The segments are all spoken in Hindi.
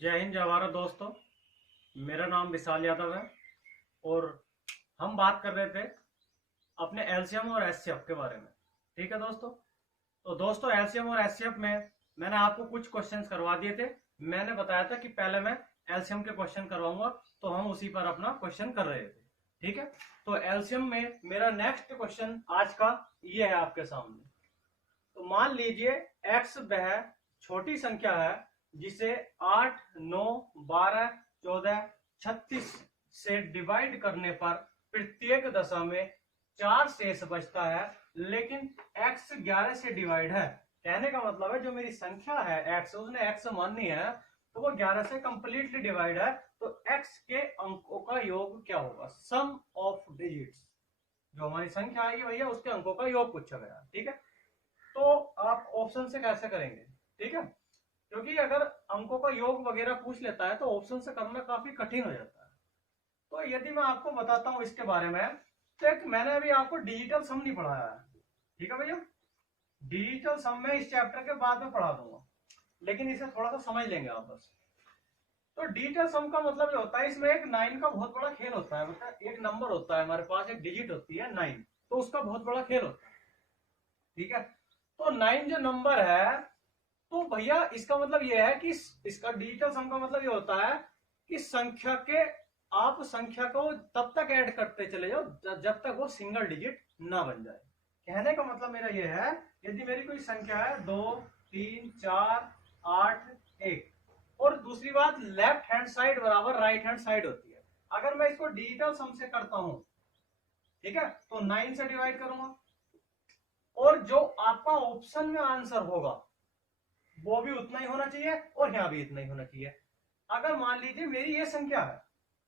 जय हिंद जय भारत दोस्तों। मेरा नाम विशाल यादव है और हम बात कर रहे थे अपने एलसीएम और एचसीएफ के बारे में। ठीक है दोस्तों। तो दोस्तों एलसीएम और एचसीएफ में मैंने आपको कुछ क्वेश्चंस करवा दिए थे। मैंने बताया था कि पहले मैं एलसीएम के क्वेश्चन करवाऊंगा, तो हम उसी पर अपना क्वेश्चन कर रहे थे। ठीक है। तो एलसीएम में मेरा नेक्स्ट क्वेश्चन आज का ये है आपके सामने। तो मान लीजिए एक्स वह छोटी संख्या है जिसे 8, 9, 12, 14, 36 से डिवाइड करने पर प्रत्येक दशा में 4 शेष बचता है, लेकिन x 11 से डिवाइड है। कहने का मतलब है जो मेरी संख्या है x, उसने x माननी है तो वो 11 से कंप्लीटली डिवाइड है। तो x के अंकों का योग क्या होगा? सम ऑफ डिजिट्स। जो हमारी संख्या आएगी भैया उसके अंकों का योग पूछा गया। ठीक है। तो आप ऑप्शन से कैसे करेंगे? ठीक है, क्योंकि अगर अंकों का योग वगैरह पूछ लेता है तो ऑप्शन से करना काफी कठिन हो जाता है। तो यदि मैं आपको बताता हूं इसके बारे में, तो एक मैंने अभी आपको डिजिटल सम नहीं पढ़ाया है। ठीक है भैया, डिजिटल सम में इस चैप्टर के बाद में पढ़ा दूंगा, लेकिन इसे थोड़ा सा समझ लेंगे आप बस। तो डिजिटल सम का मतलब ये होता है, इसमें एक 9 का बहुत बड़ा खेल होता है। मतलब एक नंबर होता है हमारे पास, एक डिजिट होती है 9, तो उसका बहुत बड़ा खेल होता है। ठीक है। तो 9 जो नंबर है, तो भैया इसका मतलब यह है कि इसका डिजिटल सम का मतलब ये होता है कि संख्या के आप संख्या को तब तक ऐड करते चले जाओ जब तक वो सिंगल डिजिट ना बन जाए। कहने का मतलब मेरा ये है, यदि मेरी कोई संख्या है 2, 3, 4, 8, 1, और दूसरी बात लेफ्ट हैंड साइड बराबर राइट हैंड साइड होती है। अगर मैं इसको डिजिटल सम से करता हूं, ठीक है, तो 9 से डिवाइड करूंगा और जो आपका ऑप्शन में आंसर होगा वो भी उतना ही होना चाहिए और यहां भी इतना ही होना चाहिए। अगर मान लीजिए मेरी ये संख्या है,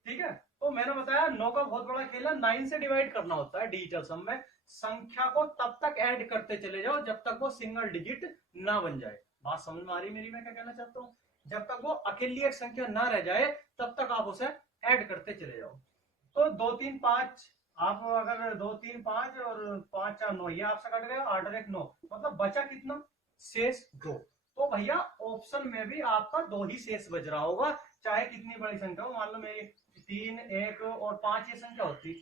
ठीक है, तो मैंने बताया 9 का बहुत बड़ा खेल है, 9 से डिवाइड करना होता है डिजिटल सम में। संख्या को तब तक ऐड करते चले जाओ जब तक वो सिंगल डिजिट ना बन जाए। बात समझ में आ रही मेरी? मैं क्या कहना चाहता हूँ, जब तक वो अकेली एक संख्या ना रह जाए तब तक आप उसे ऐड करते चले जाओ। तो 2, 3, 5, आप अगर 2, 3, 5 और 5, 4, 9, ये आपसे कट गया, 8 और 1, 9, मतलब बचा कितना? शेष 2। तो भैया ऑप्शन में भी आपका 2 ही शेष बच रहा होगा, चाहे कितनी बड़ी संख्या हो। मान लो मेरी 3, 1 और 5 ये संख्या होती,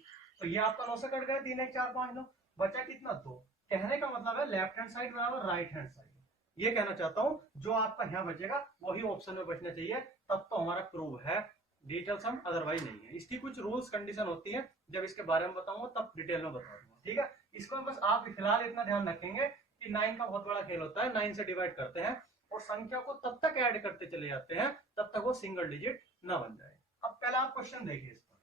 तो ये आपका 9 से कट गया, 3, 1, 4, 5, 9, बचा कितना? 2। कहने का मतलब है लेफ्ट हैंड साइड बराबर राइट हैंड साइड। ये कहना चाहता हूं, जो आपका यहाँ बचेगा वही ऑप्शन में बचना चाहिए, तब तो हमारा प्रूव है डिजिटल सम, अदरवाइज नहीं है। इसकी कुछ रूल्स कंडीशन होती है, जब इसके बारे में बताऊंगा तब डिटेल में बताऊंगा। ठीक है, इसको बस आप फिलहाल इतना ध्यान रखेंगे कि 9 का बहुत बड़ा खेल होता है, 9 से डिवाइड करते हैं और संख्या को तब तक ऐड करते चले जाते हैं तब तक वो सिंगल डिजिट ना बन जाए। अब पहले आप क्वेश्चन देखिए। इसका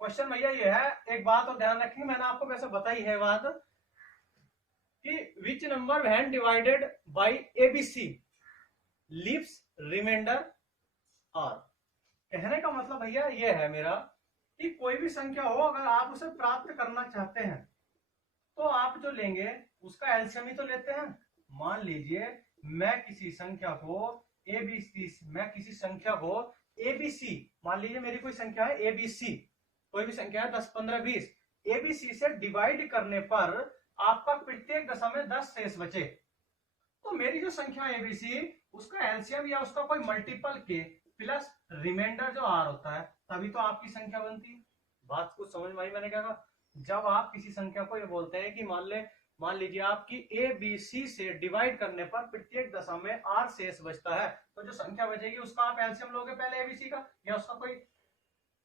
क्वेश्चन भैया ये है, एक बात और ध्यान रखेंगे, मैंने आपको वैसे बताई है बात कि which number when divided by ABC leaves remainder R. कहने का मतलब भैया ये है मेरा कि कोई भी संख्या हो, अगर आप उसे प्राप्त करना चाहते हैं तो आप जो लेंगे उसका एलसीएम ही तो लेते हैं। मान लीजिए मैं किसी संख्या को एबीसी, मान लीजिए मेरी कोई संख्या है एबीसी, कोई भी संख्या है 10, 15, 20, एबीसी से डिवाइड करने पर आपका प्रत्येक दशा में 10 शेष बचे, तो मेरी जो संख्या एबीसी उसका एलसीएम या उसका कोई मल्टीपल के प्लस रिमाइंडर जो आर होता है, तभी तो आपकी संख्या बनती है। बात कुछ समझ में आई मैंने क्या कहा? जब आप किसी संख्या को ये बोलते हैं कि मान लीजिए आपकी ए बी सी से डिवाइड करने पर प्रत्येक दशा में आर शेष बचता है, तो जो संख्या बचेगी उसका आप एलसीएम लोगे पहले एबीसी का, या उसका कोई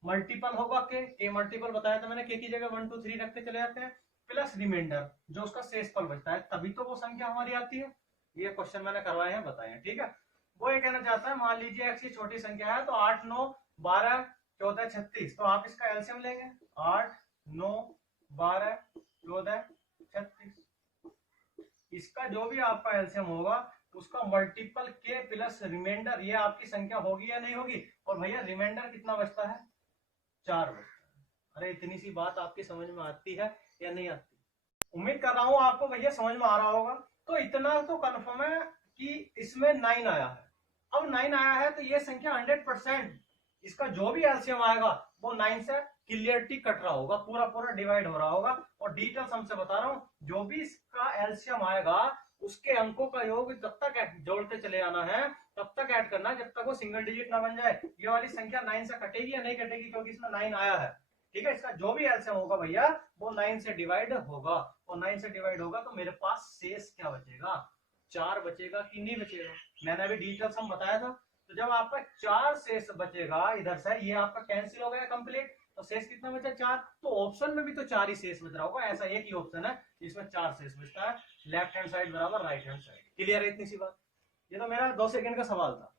मल्टीपल होगा के मल्टीपल बताया था मैंने, के की जगह 1, 2, 3 रखते चले जाते हैं, प्लस रिमाइंडर जो उसका शेषफल बचता है, तभी तो वो संख्या हमारी आती है। ये क्वेश्चन मैंने करवाए हैं, बताए हैं। ठीक है, वो ये कहना चाहता है मान लीजिए एक्स की छोटी संख्या है, तो 8, 9, 12, 14, 36, तो आप इसका एलसीएम लेंगे 8, 9, 12, 14, 36। इसका जो भी आपका एलसीएम होगा उसका मल्टीपल के प्लस रिमाइंडर, ये आपकी संख्या होगी या नहीं होगी? और भैया रिमाइंडर कितना बचता है? 4 बचता है। अरे इतनी सी बात आपकी समझ में आती है या नहीं आती? उम्मीद कर रहा हूं आपको भैया समझ में आ रहा होगा। तो इतना तो कंफर्म है कि इसमें 9 आया है। अब 9 आया है तो ये संख्या 100% इसका जो भी एलसीएम आएगा वो 9 से क्लियरिटी कट रहा होगा, पूरा पूरा डिवाइड हो रहा होगा। और डिजिटल सम से बता रहा हूं, जो भी इसका एलसीएम आएगा उसके अंकों का योग जब तक जोड़ते चले आना है, तब तक ऐड करना जब तक वो सिंगल डिजिट ना बन जाए। ये वाली संख्या 9 से कटेगी या नहीं कटेगी, क्योंकि इसमें 9 आया है। ठीक है, इसका जो भी एलसीएम होगा भैया वो 9 से डिवाइड होगा, और 9 से डिवाइड होगा तो मेरे पास शेष क्या बचेगा, 4 बचेगा कि नहीं बचेगा। मैंने अभी डिजिटल सम बताया था, तो जब आपका 4 शेष बचेगा इधर से, ये आपका कैंसिल हो गया कंप्लीट, तो शेष कितना बचा, 4। तो ऑप्शन में भी तो 4 ही शेष बच रहा होगा, ऐसा एक ही ऑप्शन है जिसमें 4 शेष बचता है, लेफ्ट हैंड साइड बराबर राइट हैंड साइड। क्लियर है इतनी सी बात। ये तो मेरा 2 सेकंड का सवाल था,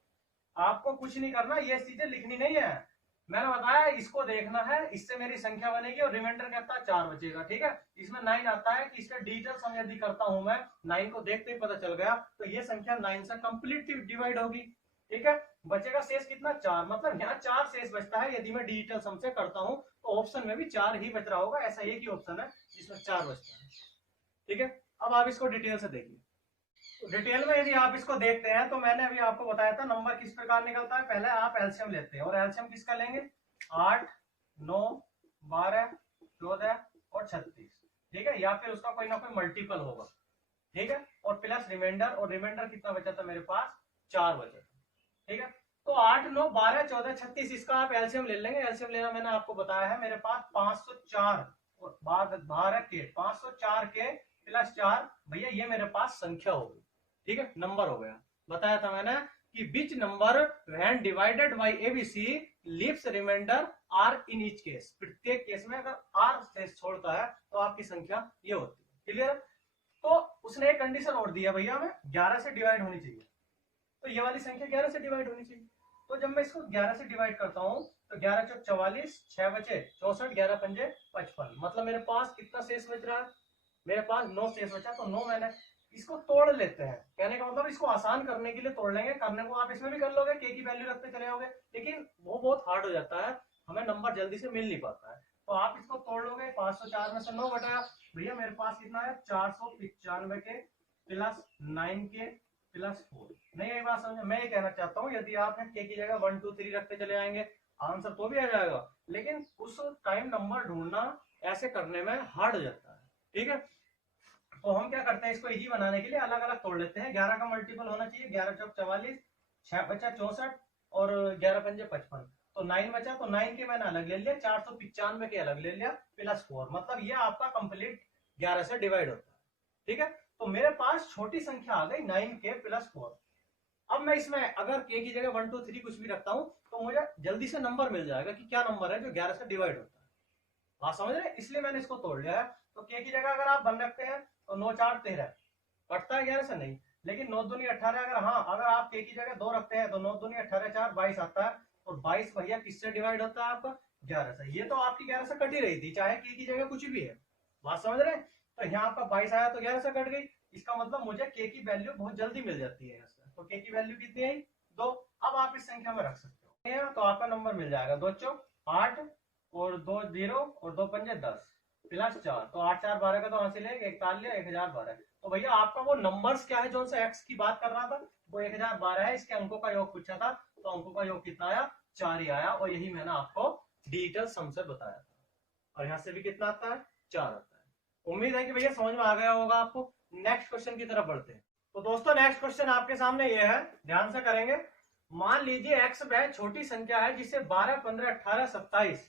आपको कुछ नहीं करना, ये चीजें लिखनी नहीं है। मैंने बताया इसको देखना है, इससे मेरी संख्या बनेगी और रिमाइंडर कहता है 4 बचेगा। ठीक है, इसमें 9 आता है कि इसका डिजिटल सम यदि करता हूं मैं, 9 को देखते ही पता चल गया, तो ये संख्या 9 से कंप्लीट डिवाइड होगी। ठीक है, बचेगा शेष कितना, 4। मतलब यहाँ 4 शेष बचता है यदि मैं डिजिटल सम से करता हूं, तो ऑप्शन में भी 4 ही बच रहा होगा, ऐसा एक ही ऑप्शन है जिसमें 4 बचता है। ठीक है, अब आप इसको डिटेल से देखिए। तो डिटेल में यदि आप इसको देखते हैं, तो मैंने अभी आपको बताया था नंबर किस प्रकार निकलता है। पहले आप एलसीएम लेते हैं, और एलसीएम किसका लेंगे, 8, 9, 12, 14 और 36। ठीक है, या फिर उसका कोई ना कोई मल्टीपल होगा। ठीक है, और प्लस रिमाइंडर, और रिमाइंडर कितना बचा था मेरे पास, 4 बचा था। ठीक है, तो 8, 9, 12, 14, 36 इसका आप एलसीएम ले लेंगे। एलसीएम लेना मैंने आपको बताया है, मेरे पास 504 और बाहर है के, 504 के प्लस 4, भैया ये मेरे पास संख्या होगी। ठीक है, नंबर हो गया। बताया था मैंने कि which number when divided by ABC leaves remainder R in each case. प्रत्येक केस में अगर आर शेष छोड़ता है तो आपकी संख्या ये होती है। क्लियर। तो उसने एक कंडीशन और दिया भैया, हमें 11 से डिवाइड होनी चाहिए, तो ये वाली संख्या 11 से डिवाइड होनी चाहिए। तो जब मैं इसको 11 से डिवाइड करता हूं, तो 11 चौक 44, 6 बचे 64, 11 पंजे 55, मतलब मेरे पास कितना शेष बच रहा है, मेरे पास 9 शेष बचा। तो 9 मैंने इसको तोड़ लेते हैं, कहने का मतलब इसको आसान करने के लिए तोड़ लेंगे। करने को आप इसमें भी कर लोगे, के की वैल्यू रखते चले जाओगे, लेकिन वो बहुत हार्ड हो जाता है, हमें नंबर जल्दी से मिल नहीं पाता है। तो आप इसको तोड़ लोगे, 504 में से 9 घटाया, भैया मेरे पास कितना है, 495 के प्लस 9 के प्लस 4। नहीं ये बात समझे, मैं ये कहना चाहता हूँ यदि आप के की जगह 1 2 3 रखते चले जाएंगे, आंसर तो भी आ जाएगा, लेकिन उस टाइम नंबर ढूंढना ऐसे करने में हार्ड हो जाता है। ठीक है, तो हम क्या करते हैं, इसको इजी बनाने के लिए अलग अलग तोड़ लेते हैं। 11 का मल्टीपल होना चाहिए, 11 चौक 44, 6 बचा 64 और 11 पंजे 55, तो 9 बचा, तो 9 के मैंने अलग ले लिया, 495 के अलग ले लिया प्लस 4, मतलब ये आपका कंप्लीट 11 से डिवाइड होता है। ठीक है, तो मेरे पास छोटी संख्या आ गई 9 के प्लस 4। अब मैं इसमें अगर के की जगह 1 2 3 कुछ भी रखता हूं, तो मुझे जल्दी से नंबर मिल जाएगा कि क्या नंबर है जो 11 से डिवाइड होता है। बात समझ रहे, इसलिए मैंने इसको तोड़ लिया है। तो के की जगह अगर आप 1 रखते हैं तो 9 4 13 कटता है 11 से, नहीं, लेकिन 9 दूनी 18, अगर हाँ अगर आप के की जगह 2 रखते हैं तो 9 दूनी 18 4 22 आता है, और 22 भैया किससे डिवाइड होता है आपका, 11 से। ये तो आपकी 11 से कट ही रही थी, चाहे के की जगह कुछ भी है। बात समझ रहे हैं, तो यहाँ आपका 22 आया तो 11 से कट गई, इसका मतलब मुझे के की वैल्यू बहुत जल्दी मिल जाती है यहाँ से। तो के की वैल्यू कितनी आई, 2। अब आप इस संख्या में रख सकते हो, तो आपका नंबर मिल जाएगा 2 चौक 8 और 2 0 और 2 पंजे 10 प्लस 4, तो 8 4 12 का तो हासिल है 41, 1012। तो भैया आपका वो नंबर्स क्या है जो उनसे एक्स की बात कर रहा था, वो 1012 है, इसके अंकों का योग पूछा था, तो अंकों का योग कितना आया, 4 ही आया, और यही मैंने आपको डिजिटल सम से बताया था। और यहाँ से भी कितना आता है, 4 आता है। उम्मीद है कि भैया समझ में आ गया होगा आपको। नेक्स्ट क्वेश्चन की तरफ बढ़ते हैं। तो दोस्तों नेक्स्ट क्वेश्चन आपके सामने ये है, ध्यान से करेंगे। मान लीजिए एक्स वह छोटी संख्या है जिसे 12 15 18 27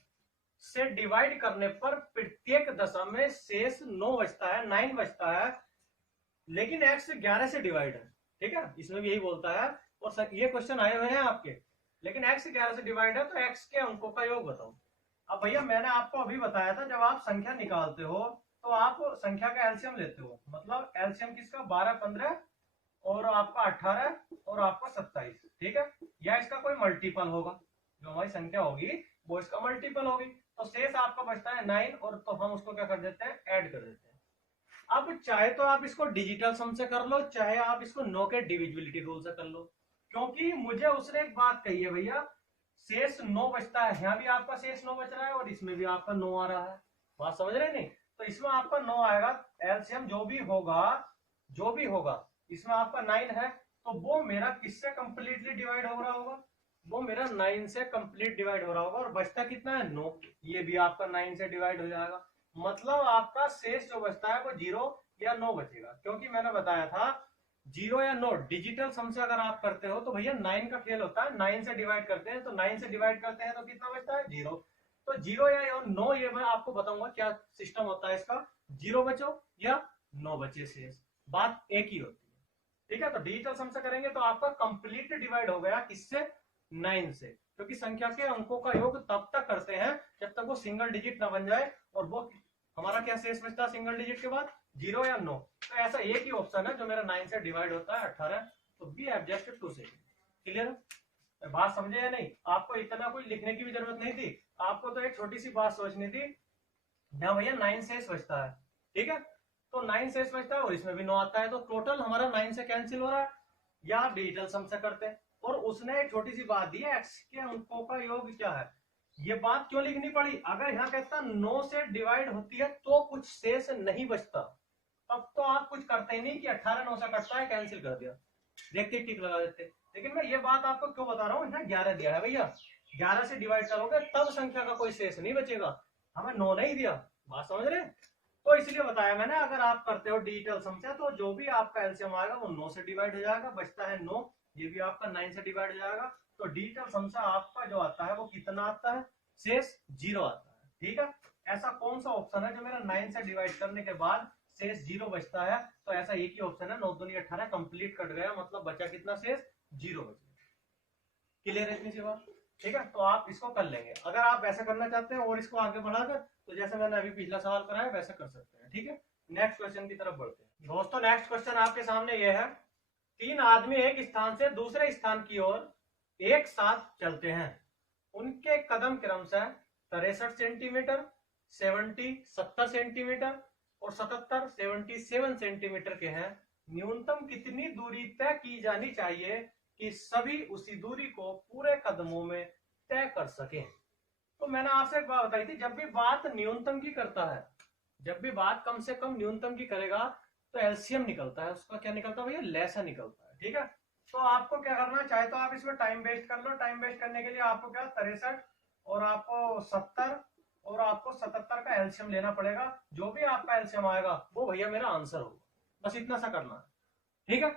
से डिवाइड करने पर प्रत्येक दशा में शेष 9 बचता है, 9 बचता है, लेकिन एक्स 11 से डिवाइड है। ठीक है, इसमें भी यही बोलता है, और ये क्वेश्चन आए हुए हैं आपके, लेकिन एक्स 11 से डिवाइड है, तो एक्स के अंकों का योग बताओ। अब भैया मैंने आपको अभी बताया था, जब आप संख्या निकालते हो तो आप संख्या का एलसीएम लेते हो, मतलब एलसीएम किसका, 12 15 और आपका 18 और आपका 27। ठीक है, या इसका कोई मल्टीपल होगा, जो हमारी संख्या होगी वो इसका मल्टीपल होगी, तो शेष आपका बचता है 9, और तो हम उसको क्या कर देते हैं, ऐड कर देते हैं। अब चाहे तो आप इसको डिजिटल सम से कर लो, चाहे आप इसको नो के डिविजिबिलिटी रूल से कर लो, क्योंकि मुझे उसने एक बात कही है भैया, शेष 9 बचता है, यहाँ भी आपका शेष 9 बच रहा है और इसमें भी आपका 9 आ रहा है। बात समझ रहे नहीं, तो इसमें आपका 9 आएगा, एलसीएम जो भी होगा इसमें आपका 9 है, तो वो मेरा किससे कंप्लीटली डिवाइड हो रहा होगा, वो मेरा 9 से कंप्लीट डिवाइड हो रहा होगा, और बचता कितना है, 9, ये भी आपका 9 से डिवाइड हो जाएगा। मतलब आपका शेष जो बचता है वो 0 या 9 बचेगा, क्योंकि मैंने बताया था 0 या 9 डिजिटल सम से अगर आप करते हो तो भैया 9 का खेल होता है, 9 से डिवाइड करते हैं, तो 9 से डिवाइड करते हैं तो कितना बचता है 0। तो 0 या 9, ये मैं आपको बताऊंगा क्या सिस्टम होता है इसका, 0 बचो या 9 बचे शेष, बात एक ही होती है। ठीक है, तो डिजिटल सम से करेंगे तो आपका कंप्लीट डिवाइड हो गया किससे, 9 से, क्योंकि संख्या के अंकों का योग तब तक करते हैं जब तक वो सिंगल डिजिट ना बन जाए, और वो हमारा क्या शेष बचता है सिंगल डिजिट के बाद, 0 या 9। तो ऐसा एक ही ऑप्शन है जो मेरा 9 से डिवाइड होता है 18, तो बी एडजस्ट टू से। क्लियर है, बात समझे या नहीं? आपको इतना कोई लिखने की भी जरूरत नहीं थी, आपको तो एक छोटी सी बात सोचनी थी, ना भैया 9 शेष बचता है, ठीक है, तो 9 शेष बचता है और इसमें भी 9 आता है, तो टोटल हमारा 9 से कैंसिल हो रहा है, या डिजिटल सम से करते हैं। और उसने एक छोटी सी बात दी है, एक्स के अंकों का योग क्या है, ये बात क्यों लिखनी पड़ी, अगर यहाँ कहता 9 से डिवाइड होती है तो कुछ शेष नहीं बचता, तब तो आप कुछ करते ही नहीं कि 18 9 से कटता है कैंसिल कर दिया, देखते टिक लगा देते। लेकिन मैं ये बात आपको क्यों बता रहा हूँ, यहाँ 11 दिया है भैया, 11 से डिवाइड करोगे तब संख्या का कोई शेष नहीं बचेगा, हमें 9 नहीं दिया, बात समझ रहे, तो इसलिए बताया मैंने अगर आप करते हो डिजिटल सम से तो जो भी आपका एलसीएम आएगा वो 9 से डिवाइड हो जाएगा, बचता है 9, ये भी आपका 9 से डिवाइड हो जाएगा, तो डिजिटल सम से आपका जो आता है वो कितना आता है, शेष 0 आता है। ठीक है, ऐसा कौन सा ऑप्शन है जो मेरा 9 से डिवाइड करने के बाद शेष 0 बचता है, तो ऐसा एक ही ऑप्शन है, 9 दूनी 18 कंप्लीट कट गया, मतलब बचा कितना शेष, 0 बच गया। क्लियर है इतनी सी बात? ठीक है, तो आप इसको कर लेंगे, अगर आप वैसा करना चाहते हैं और इसको आगे बढ़ाकर, तो जैसे मैंने अभी पिछला सवाल कराया वैसा कर सकते हैं। ठीक है, नेक्स्ट क्वेश्चन की तरफ बढ़ते हैं दोस्तों। नेक्स्ट क्वेश्चन आपके सामने ये है, 3 आदमी एक स्थान से दूसरे स्थान की ओर एक साथ चलते हैं, उनके कदम क्रमशः 63 सेंटीमीटर, 70 सेंटीमीटर और 77 सेंटीमीटर के हैं, न्यूनतम कितनी दूरी तय की जानी चाहिए कि सभी उसी दूरी को पूरे कदमों में तय कर सके। तो मैंने आपसे एक बात बताई थी, जब भी बात न्यूनतम की करता है, जब भी बात कम से कम न्यूनतम की करेगा तो एलसीएम निकलता है, उसका क्या निकलता है भैया, लैसा निकलता है। ठीक है, तो आपको क्या करना, चाहे तो आप इसमें टाइम वेस्ट कर लो, टाइम वेस्ट करने के लिए आपको क्या 63 और आपको 70 और आपको 77 का एलसीएम लेना पड़ेगा, जो भी आपका एलसीएम आएगा वो भैया मेरा आंसर होगा, बस इतना सा करना है। ठीक है,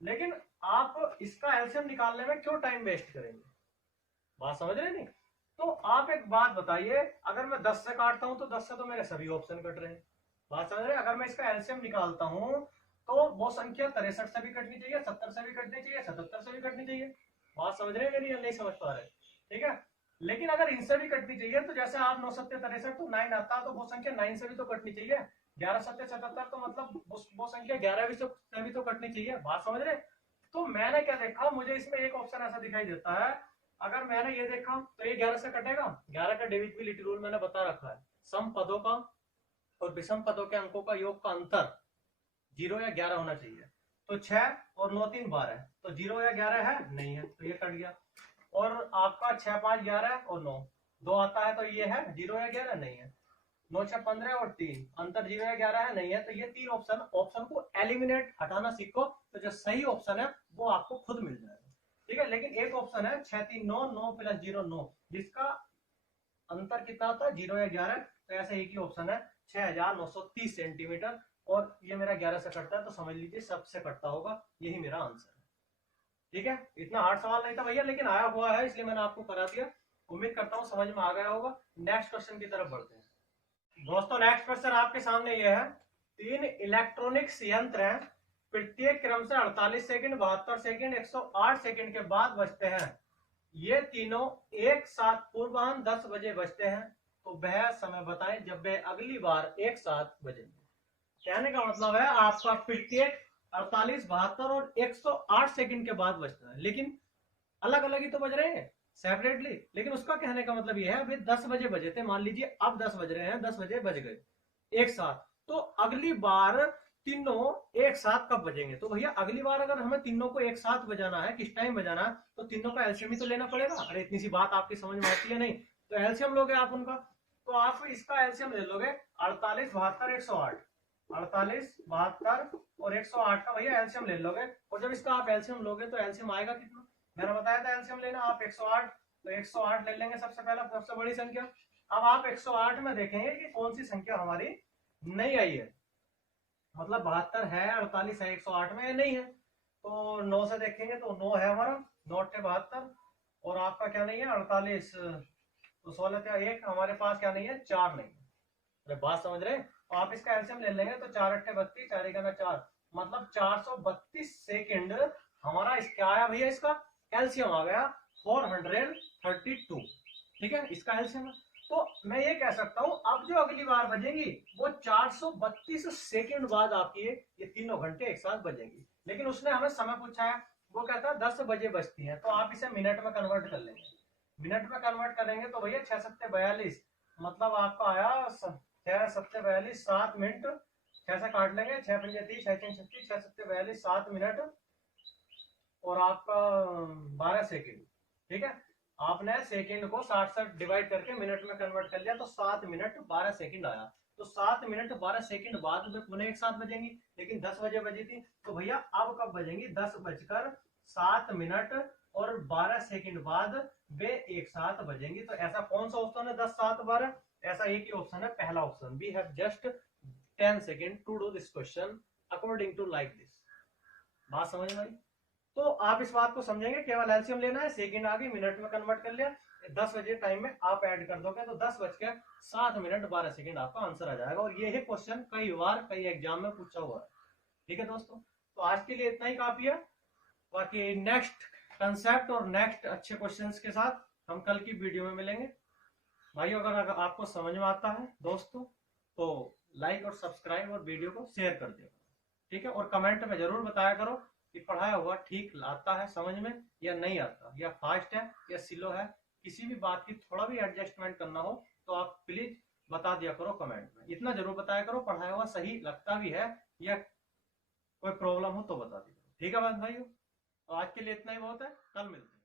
लेकिन आप इसका एलसीएम निकालने में क्यों टाइम वेस्ट करेंगे, बात समझ रहे नहीं? तो आप एक बात बताइए, अगर मैं 10 से काटता हूं तो 10 से तो मेरे सभी ऑप्शन कट रहे हैं, बात समझ रहे? अगर मैं इसका एलसीएम निकालता हूं तो वो संख्या 63 से भी कटनी चाहिए, 70 से भी कटनी चाहिए, 77 से भी कटनी चाहिए, बात समझ रहे हैं मेरी, नहीं समझ पा रहे? ठीक है, लेकिन अगर इनसे भी कटनी चाहिए तो जैसे आप 9 7 63 तो 9 आता, तो वो संख्या 9 से भी तो कटनी चाहिए, 11 7 77 तो मतलब वो संख्या 11 से भी तो कटनी चाहिए, बात समझ रहे? तो मैंने क्या देखा, मुझे इसमें एक ऑप्शन ऐसा दिखाई देता है, अगर मैंने ये देखा तो ये 11 से कटेगा, 11 का डिविजिबिलिटी रूल मैंने बता रखा है, सम पदों का और विषम पदों के अंकों का योग का अंतर 0 या 11 होना चाहिए, तो 6 और 9 3 12, तो 0 या 11 है नहीं है, तो ये कट गया, और आपका 6 5 11 और 9 2 आता है, तो ये है 0 या 11 नहीं है, 9 6 15 और 3 अंतर 0 या 11 है नहीं है, तो ये 3 ऑप्शन को एलिमिनेट हटाना सीखो, तो जो सही ऑप्शन है वो आपको खुद मिल जाएगा। ठीक है, लेकिन एक ऑप्शन है 6 3 9 9 प्लस 0 9, जिसका अंतर कितना होता है 0 या 11, तो ऐसा एक ही ऑप्शन है 6930 सेंटीमीटर, और ये मेरा 11 से कटता है, तो समझ लीजिए सबसे कटता होगा, यही मेरा आंसर है। ठीक है, इतना हार्ड सवाल नहीं था भैया, लेकिन आया हुआ है इसलिए मैंने आपको करा दिया, उम्मीद करता हूँ समझ में आ गया होगा। नेक्स्ट क्वेश्चन की तरफ बढ़ते हैं दोस्तों। नेक्स्ट क्वेश्चन आपके सामने ये है, 3 इलेक्ट्रॉनिक्स यंत्र हैं, प्रत्येक क्रम से 48 सेकंड, 72 सेकंड, 108 सेकंड के बाद बजते हैं, ये तीनों एक साथ पूर्वाह्न 10 बजे बजते हैं, तो वह समय बताएं जब वे अगली बार एक साथ बजेंगे। कहने का मतलब है आपका प्रत्येक 48 72 और 108 सेकंड के बाद बजता है, लेकिन अलग अलग ही तो बज रहे हैं सेपरेटली, लेकिन उसका कहने का मतलब ये है अभी 10 बजे बजे थे, मान लीजिए अब 10 बज रहे हैं, 10 बजे बज गए एक साथ, तो अगली बार तीनों एक साथ कब बजेंगे, तो भैया अगली बार अगर हमें तीनों को एक साथ बजाना है, किस टाइम बजाना है, तो तीनों का एलसीएम ही तो लेना पड़ेगा। अरे इतनी सी बात आपकी समझ में आती है नहीं, तो एलसीएम लोगे आप उनका, तो आप इसका एलसीएम ले लोगे 48 72 108, 48 72 और 108 का भैया एलसीएम ले लोगे, और जब इसका आप एलसीएम लोगे तो एलसीएम आएगा कितना, मैंने बताया था एलसीएम लेना आप 108, तो 108 ले लेंगे सबसे पहला, सबसे बड़ी संख्या। अब आप 108 में देखेंगे कि कौन सी संख्या हमारी नहीं आई है, मतलब 72 है, 48 है 108 में, नहीं है। तो 9 से देखेंगे तो 9 है हमारा, 9 अट्ठे 72, और आपका क्या नहीं है 48, तो 16 क्या एक, हमारे पास क्या नहीं है 4 नहीं है। अरे बात समझ रहे हैं? तो आप इसका एलसीएम ले लेंगे तो 4 अट्ठे 32, 4 एका 4, मतलब 432 सेकेंड हमारा इस क्या आया भैया, इसका एलसीएम आ गया 432। ठीक है, इसका एलसीएम। तो मैं ये कह सकता हूं अब जो अगली बार बजेंगी वो 432 सेकेंड बाद आपकी ये तीनों घंटे एक साथ बजेंगी। लेकिन उसने हमें समय पूछा है, वो कहता है 10 बजे बजती है, तो आप इसे मिनट में कन्वर्ट कर लेंगे। मिनट में कन्वर्ट करेंगे तो भैया 6 सत्ते 42, मतलब आपका आया 6 सत्ते 42, 7 मिनट, 6 से काट लेंगे, 6 पंजे 30, 6 छः 36, 6 सत्ते 42, 7 मिनट और आपका 12 सेकेंड। ठीक है, आपने सेकेंड को 60 से डिवाइड करके मिनट में कन्वर्ट कर लिया, तो 7 मिनट 12 सेकेंड आया। तो 7 मिनट 12 सेकेंड बाद में पुनः एक साथ बजेंगी, लेकिन 10 बजे बजी थी, तो भैया अब कब बजेंगी, 10 बजकर 7 मिनट और 12 सेकेंड बाद वे एक साथ बजेंगी। तो ऐसा कौन सा ऑप्शन है 10 7 12? ऐसा एक ही ऑप्शन है, पहला option. We have just 10 second to do this question according to like this. बात समझ में आई? तो आप इस बात को समझेंगे, केवल एलसीएम लेना है, सेकंड आ गई, मिनट में कन्वर्ट कर लिया, 10 बजे टाइम में आप ऐड कर दोगे तो 10 बज के 7 मिनट 12 सेकंड आपका आंसर आ जाएगा। और ये क्वेश्चन कई बार कई एग्जाम में पूछा हुआ है। ठीक है दोस्तों, तो आज के लिए इतना ही काफी है। बाकी नेक्स्ट कंसेप्ट और नेक्स्ट अच्छे क्वेश्चंस के साथ हम कल की वीडियो में मिलेंगे। भाई अगर आपको समझ में आता है दोस्तों तो लाइक और सब्सक्राइब और वीडियो को शेयर कर दिया। ठीक है, और कमेंट में जरूर बताया करो कि पढ़ाया हुआ ठीक आता है समझ में या नहीं आता, या फास्ट है या स्लो है। किसी भी बात की थोड़ा भी एडजस्टमेंट करना हो तो आप प्लीज बता दिया करो कमेंट में। इतना जरूर बताया करो पढ़ाया हुआ सही लगता भी है या कोई प्रॉब्लम हो तो बता दिया। ठीक है भाइयों, तो आज के लिए इतना ही बहुत है, कल मिलते हैं।